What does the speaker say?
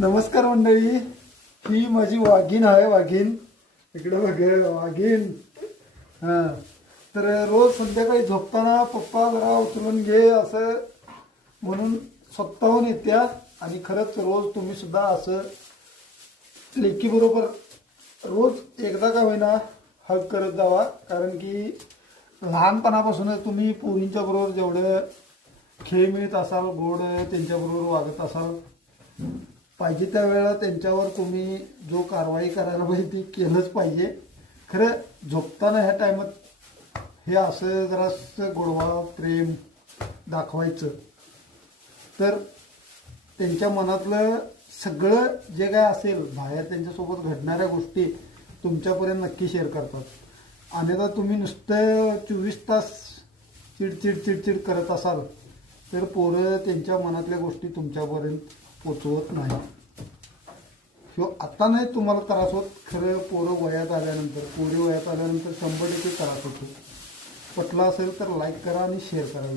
नमस्कार मंडळी, ही माझी वाघीण आहे. वाघीण इकडे बघ, वाघीण. हां, तर रोज संध्याकाळी झोपताना पप्पा जरा उचलून घे असं म्हणून स्वतःहून येत्या. आणि खरंच रोज तुम्ही सुद्धा असं लेकीबरोबर रोज एकदा का होईना हग करत जावा. कारण की लहानपणापासूनच तुम्ही पोरींच्या बरोबर जेवढं खेळ मिळत असाल, गोड त्यांच्याबरोबर वागत असाल, पाहिजे त्या वेळेला त्यांच्यावर तुम्ही जो कारवाई करायला पाहिजे ती केलंच पाहिजे. खरं झोपताना ह्या टायमात हे असं जरासं गोडवा प्रेम दाखवायचं तर त्यांच्या मनातलं सगळं जे काय असेल बाहेर त्यांच्यासोबत घडणाऱ्या गोष्टी तुमच्यापर्यंत नक्की शेअर करतात. अन्यथा तुम्ही नुसतं 24 तास चिडचिड चिडचिड करत असाल तर पोरं त्यांच्या मनातल्या गोष्टी तुमच्यापर्यंत पोचवत नाही. किंवा आता नाही तुम्हाला त्रास होत, खरं पोरं वयात आल्यानंतर, पोरी वयात आल्यानंतर 100% त्रास होतो. पटला असेल तर लाईक करा आणि शेअर करा.